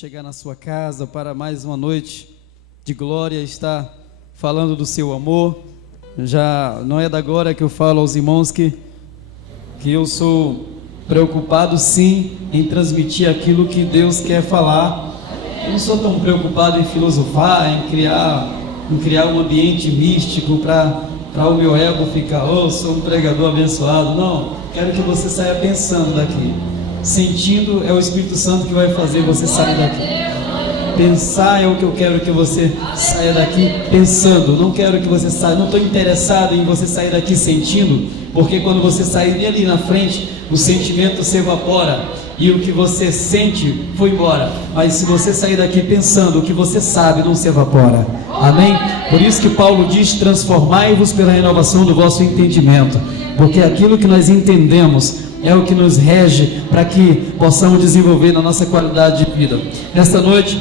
chegar na sua casa para mais uma noite de glória, estar falando do seu amor. Já não é da agora que eu falo aos irmãos que eu sou preocupado sim em transmitir aquilo que Deus quer falar. Eu não sou tão preocupado em filosofar, em criar um ambiente místico para o meu ego ficar, sou um pregador abençoado. Não, quero que você saia pensando daqui. Sentindo é o Espírito Santo que vai fazer você sair daqui. Pensar é o que eu quero que você saia daqui pensando. Não quero que você saia, não estou interessado em você sair daqui sentindo, porque quando você sair ali na frente, o sentimento se evapora e o que você sente foi embora. Mas se você sair daqui pensando, o que você sabe não se evapora. Amém? Por isso que Paulo diz: transformai-vos pela renovação do vosso entendimento, porque aquilo que nós entendemos é o que nos rege para que possamos desenvolver na nossa qualidade de vida. Nesta noite,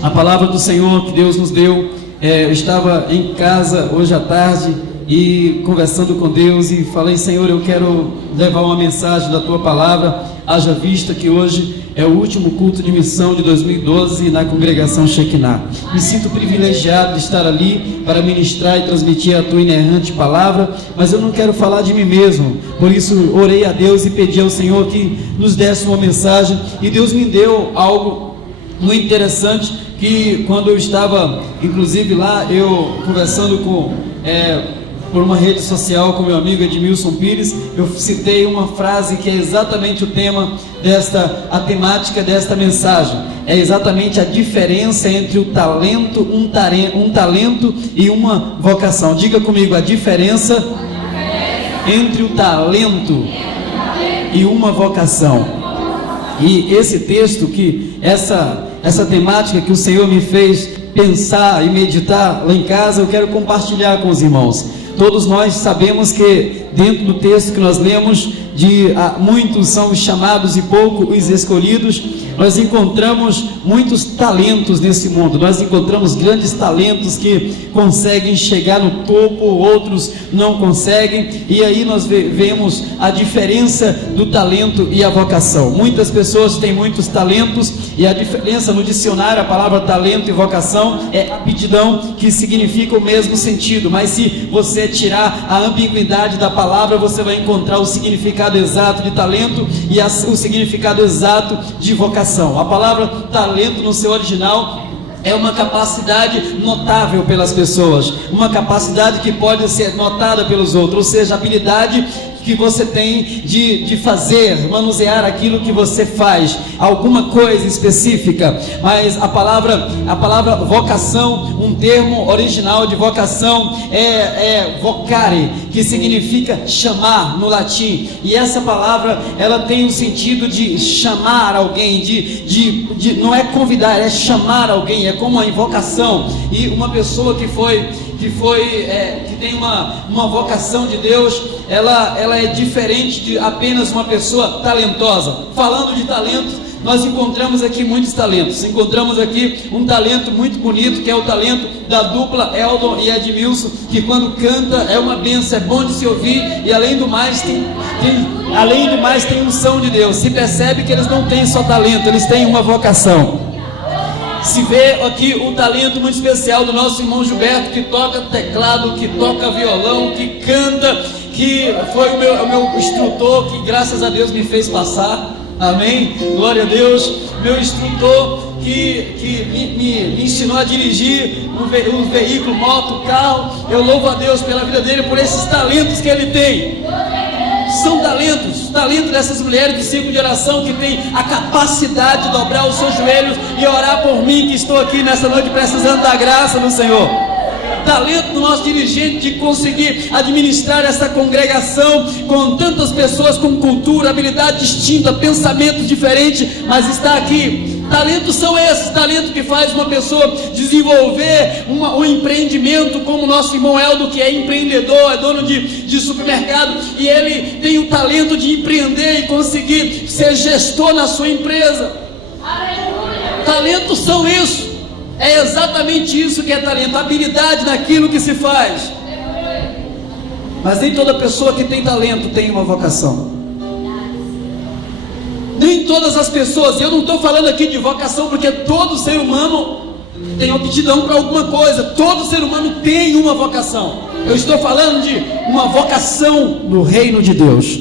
a palavra do Senhor que Deus nos deu, eu estava em casa hoje à tarde e conversando com Deus e falei: Senhor, eu quero levar uma mensagem da Tua palavra, haja vista que hoje é o último culto de missão de 2012 na congregação Shekinah. Me sinto privilegiado de estar ali para ministrar e transmitir a Tua inerrante palavra, mas eu não quero falar de mim mesmo. Por isso orei a Deus e pedi ao Senhor que nos desse uma mensagem, e Deus me deu algo muito interessante, que quando eu estava inclusive lá, eu conversando por uma rede social com meu amigo Edmilson Pires, eu citei uma frase que é exatamente o tema a temática desta mensagem. É exatamente a diferença entre o talento, um talento e uma vocação. Diga comigo: a diferença entre o talento e uma vocação. E esse texto, essa temática que o Senhor me fez pensar e meditar lá em casa, eu quero compartilhar com os irmãos. Todos nós sabemos que dentro do texto que nós lemos, muitos são os chamados e poucos os escolhidos. Nós encontramos muitos talentos nesse mundo, nós encontramos grandes talentos que conseguem chegar no topo, outros não conseguem, e aí nós vemos a diferença do talento e a vocação. Muitas pessoas têm muitos talentos, e a diferença no dicionário, a palavra talento e vocação é aptidão, que significa o mesmo sentido, mas se você tirar a ambiguidade da palavra, você vai encontrar o significado exato de talento e o significado exato de vocação. A palavra talento no seu original é uma capacidade notável pelas pessoas, uma capacidade que pode ser notada pelos outros, ou seja, a habilidade que você tem de fazer, manusear aquilo que você faz, alguma coisa específica. Mas a palavra vocação, um termo original de vocação é vocare, que significa chamar no latim, e essa palavra ela tem o sentido de chamar alguém, não é convidar, é chamar alguém, é como a invocação. E uma pessoa que tem uma vocação de Deus, ela é diferente de apenas uma pessoa talentosa. Falando de talentos, nós encontramos aqui muitos talentos. Encontramos aqui um talento muito bonito, que é o talento da dupla Eldon e Edmilson, que quando canta é uma bênção, é bom de se ouvir, e além do mais tem unção de Deus. Se percebe que eles não têm só talento, eles têm uma vocação. Se vê aqui um talento muito especial do nosso irmão Gilberto, que toca teclado, que toca violão, que canta, que foi o meu instrutor, que graças a Deus me fez passar. Amém? Glória a Deus. Meu instrutor que me ensinou a dirigir um veículo, moto, carro. Eu louvo a Deus pela vida dele, por esses talentos que ele tem. São talento dessas mulheres do ciclo de oração, que tem a capacidade de dobrar os seus joelhos e orar por mim, que estou aqui nessa noite precisando da graça do Senhor. Talento do nosso dirigente de conseguir administrar essa congregação com tantas pessoas com cultura, habilidade distinta, pensamentos diferentes, mas está aqui. Talentos são esses, talento que faz uma pessoa desenvolver um empreendimento, como o nosso irmão Eldo, que é empreendedor, é dono de supermercado, e ele tem o talento de empreender e conseguir ser gestor na sua empresa. Aleluia. Talentos são isso, é exatamente isso que é talento, habilidade naquilo que se faz. Mas nem toda pessoa que tem talento tem uma vocação. Nem todas as pessoas, eu não estou falando aqui de vocação, porque todo ser humano tem aptidão para alguma coisa, todo ser humano tem uma vocação. Eu estou falando de uma vocação no reino de Deus.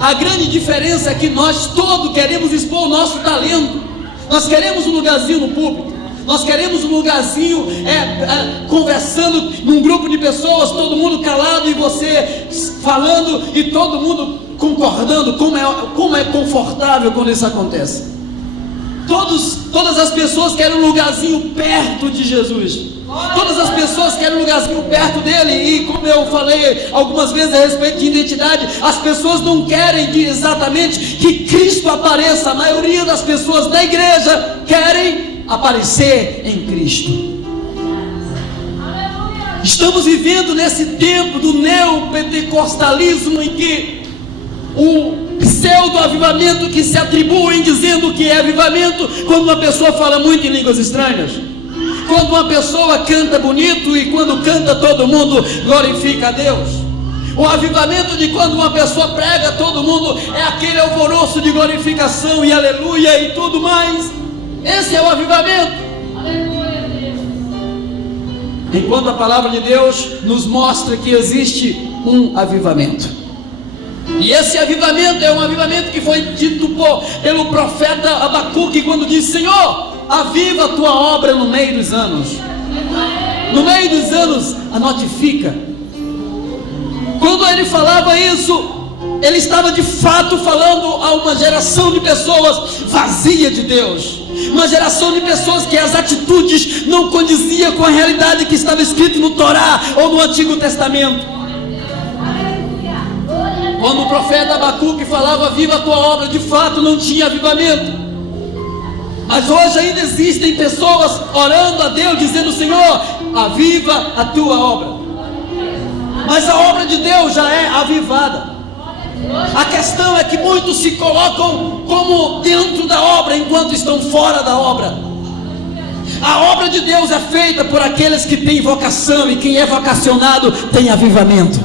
A grande diferença é que nós todos queremos expor o nosso talento. Nós queremos um lugarzinho no púlpito, nós queremos um lugarzinho conversando num grupo de pessoas, todo mundo calado e você falando e todo mundo concordando. Como é confortável quando isso acontece. Todas as pessoas querem um lugarzinho perto de Jesus. Todas as pessoas querem um lugarzinho perto dele. E como eu falei algumas vezes a respeito de identidade, as pessoas não querem exatamente que Cristo apareça. A maioria das pessoas da igreja querem aparecer em Cristo. Estamos vivendo nesse tempo do neopentecostalismo, em que o pseudo-avivamento que se atribuem dizendo que é avivamento, quando uma pessoa fala muito em línguas estranhas, quando uma pessoa canta bonito e quando canta todo mundo glorifica a Deus. O avivamento de quando uma pessoa prega, todo mundo é aquele alvoroço de glorificação e aleluia e tudo mais. Esse é o avivamento. Enquanto a palavra de Deus nos mostra que existe um avivamento. E esse avivamento é um avivamento que foi dito pelo profeta Abacuque, quando disse: Senhor, aviva a tua obra no meio dos anos. No meio dos anos a notifica. Quando ele falava isso, ele estava de fato falando a uma geração de pessoas vazia de Deus, uma geração de pessoas que as atitudes não condiziam com a realidade que estava escrito no Torá ou no Antigo Testamento. Quando o profeta Abacuque falava viva a tua obra, de fato não tinha avivamento. Mas hoje ainda existem pessoas orando a Deus, dizendo: Senhor, aviva a tua obra. Mas a obra de Deus já é avivada. A questão é que muitos se colocam como dentro da obra, enquanto estão fora da obra. A obra de Deus é feita por aqueles que têm vocação, e quem é vocacionado tem avivamento.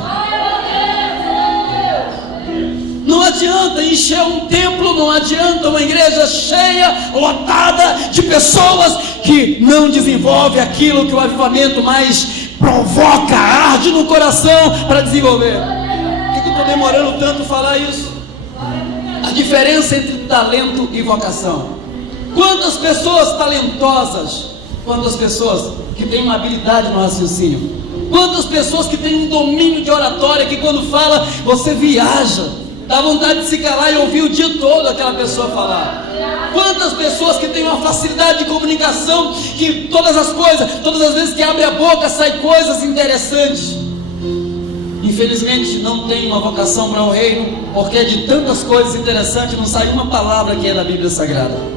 Não adianta encher um templo, não adianta uma igreja cheia, lotada de pessoas que não desenvolve aquilo que o avivamento mais provoca, arde no coração para desenvolver. Por que eu estou demorando tanto falar isso? A diferença entre talento e vocação. Quantas pessoas talentosas, quantas pessoas que têm uma habilidade no raciocínio, quantas pessoas que têm um domínio de oratória, que quando fala você viaja, dá vontade de se calar e ouvir o dia todo aquela pessoa falar. Quantas pessoas que têm uma facilidade de comunicação, que todas as vezes que abre a boca, sai coisas interessantes. Infelizmente não tem uma vocação para o reino, porque de tantas coisas interessantes não sai uma palavra que é da Bíblia Sagrada.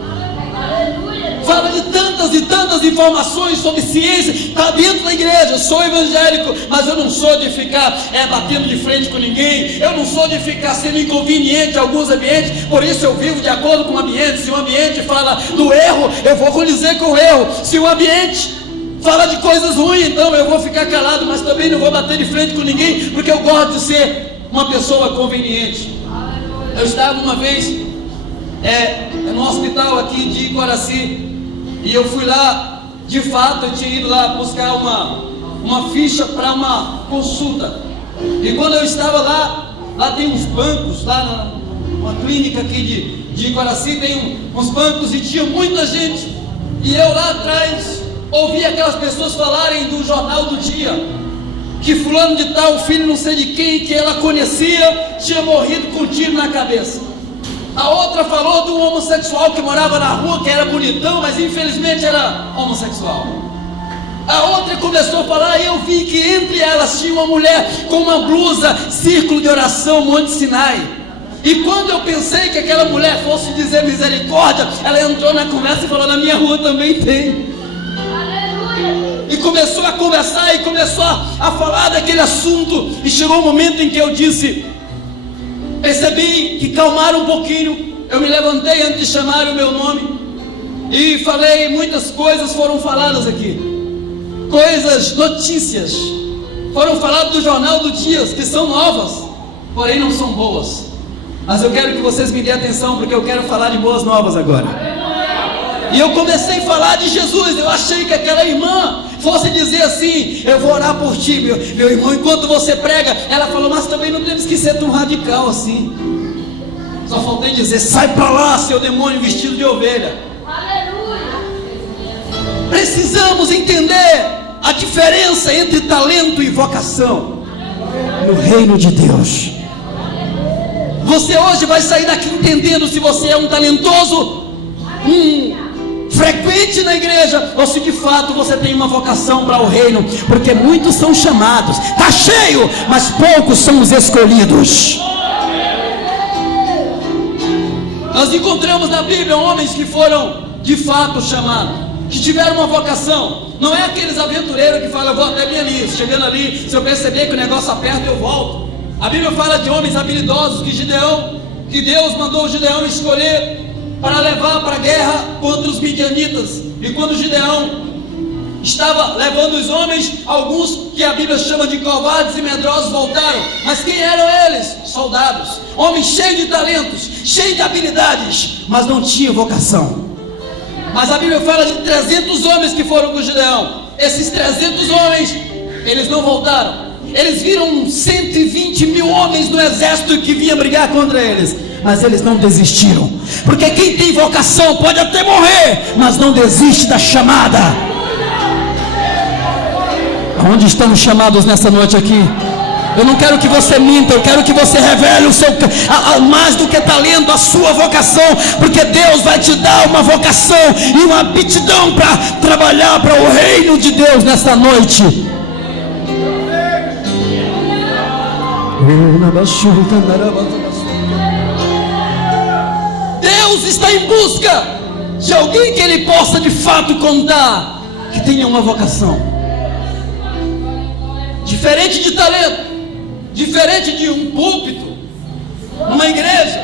Fala de tantas e tantas informações sobre ciência, está dentro da igreja. Eu sou evangélico, mas eu não sou de ficar batendo de frente com ninguém. Eu não sou de ficar sendo inconveniente em alguns ambientes. Por isso eu vivo de acordo com o ambiente. Se o ambiente fala do erro, eu vou condizer com o erro. Se o ambiente fala de coisas ruins, então eu vou ficar calado, mas também não vou bater de frente com ninguém, porque eu gosto de ser uma pessoa conveniente. Eu estava uma vez no hospital aqui de Guaraci, e eu fui lá, de fato eu tinha ido lá buscar uma ficha para uma consulta. E quando eu estava lá tem uns bancos, lá numa clínica aqui de Guaraci, tem uns bancos e tinha muita gente. E eu lá atrás ouvi aquelas pessoas falarem do jornal do dia, que fulano de tal, filho não sei de quem, que ela conhecia, tinha morrido com um tiro na cabeça. A outra falou de um homossexual que morava na rua, que era bonitão, mas infelizmente era homossexual. A outra começou a falar, e eu vi que entre elas tinha uma mulher com uma blusa, círculo de oração, Monte Sinai. E quando eu pensei que aquela mulher fosse dizer misericórdia, ela entrou na conversa e falou: na minha rua também tem. E começou a conversar e começou a falar daquele assunto. E chegou um momento em que eu disse, percebi que calmaram um pouquinho. Eu me levantei antes de chamar o meu nome e falei, muitas coisas foram faladas aqui, notícias foram faladas do jornal do dia, que são novas, porém não são boas. Mas eu quero que vocês me dêem atenção, porque eu quero falar de boas novas agora. E eu comecei a falar de Jesus. Eu achei que aquela irmã fosse dizer assim: eu vou orar por ti, meu irmão, enquanto você prega. Ela falou: mas também não temos que ser tão radical assim. Só faltei dizer: sai para lá, seu demônio vestido de ovelha. Precisamos entender a diferença entre talento e vocação no reino de Deus. Você hoje vai sair daqui entendendo se você é um talentoso, frequente na igreja, ou se de fato você tem uma vocação para o reino. Porque muitos são chamados, está cheio, mas poucos são os escolhidos. Nós encontramos na Bíblia homens que foram de fato chamados, que tiveram uma vocação. Não é aqueles aventureiros que falam: eu vou até bem ali, chegando ali, se eu perceber que o negócio aperta, eu volto. A Bíblia fala de homens habilidosos que Deus mandou Gideão escolher para levar para a guerra contra os midianitas. E quando Gideão estava levando os homens, alguns que a Bíblia chama de covardes e medrosos voltaram. Mas quem eram eles? Soldados, homens cheios de talentos, cheios de habilidades, mas não tinham vocação. Mas a Bíblia fala de 300 homens que foram com Gideão. Esses 300 homens, eles não voltaram. Eles viram 120 mil homens no exército que vinha brigar contra eles, mas eles não desistiram. Porque quem tem vocação pode até morrer, mas não desiste da chamada. Aonde estão os chamados nessa noite aqui? Eu não quero que você minta, eu quero que você revele o seu, mais do que talento, a sua vocação. Porque Deus vai te dar uma vocação e uma aptidão para trabalhar para o reino de Deus nesta noite. Deus está em busca de alguém que Ele possa de fato contar, que tenha uma vocação. Diferente de talento, diferente de um púlpito, uma igreja,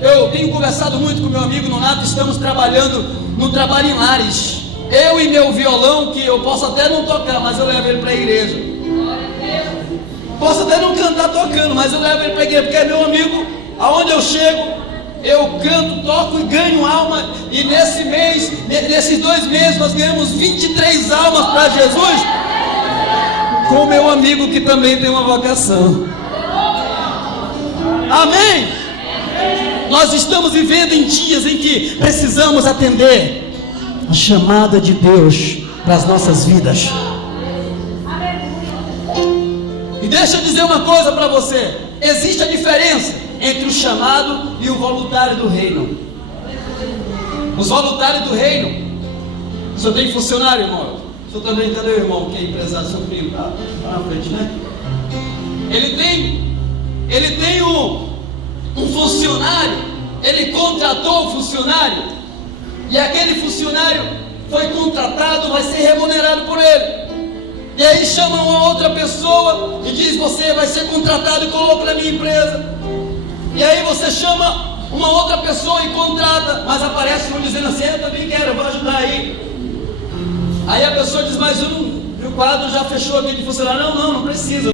eu tenho conversado muito com meu amigo Nonato. Estamos trabalhando no trabalho em lares. Eu e meu violão, que eu posso até não tocar, mas eu levo ele para a igreja. Posso até não cantar tocando, mas eu levo ele para a igreja, porque é meu amigo. Aonde eu chego, eu canto, toco e ganho alma. E nesses 2 meses, nós ganhamos 23 almas para Jesus, com o meu amigo que também tem uma vocação. Amém? Nós estamos vivendo em dias em que precisamos atender a chamada de Deus para as nossas vidas. E deixa eu dizer uma coisa para você: existe a diferença entre o chamado e o voluntário do reino. Os voluntários do reino, o senhor tem funcionário, irmão? O senhor também, cadê o irmão que é empresário? Seu primo está na frente, né? Ele tem um funcionário. Ele contratou o funcionário, e aquele funcionário foi contratado, vai ser remunerado por ele. E aí chama uma outra pessoa e diz: você vai ser contratado e coloca na minha empresa. E aí você chama uma outra pessoa e contrata, mas aparece um dizendo assim: eu também quero, eu vou ajudar aí. Aí a pessoa diz: mas o quadro já fechou aqui de funcionário. Não precisa.